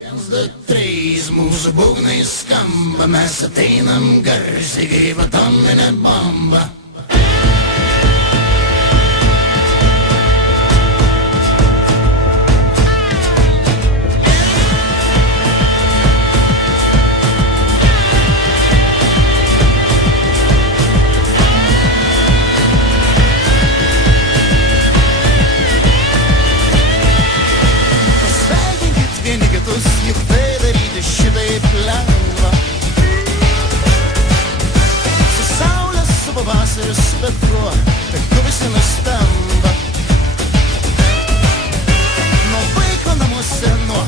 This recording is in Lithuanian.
Trys mūsų būgnai skamba, mes ateinam garsiai kaip atominė bomba. Juk tai daryti šitaip lengva. Su saulė, su pavasariu, su bet kuo, tegu visi nustemba. Nuo vaiko namuose, nuo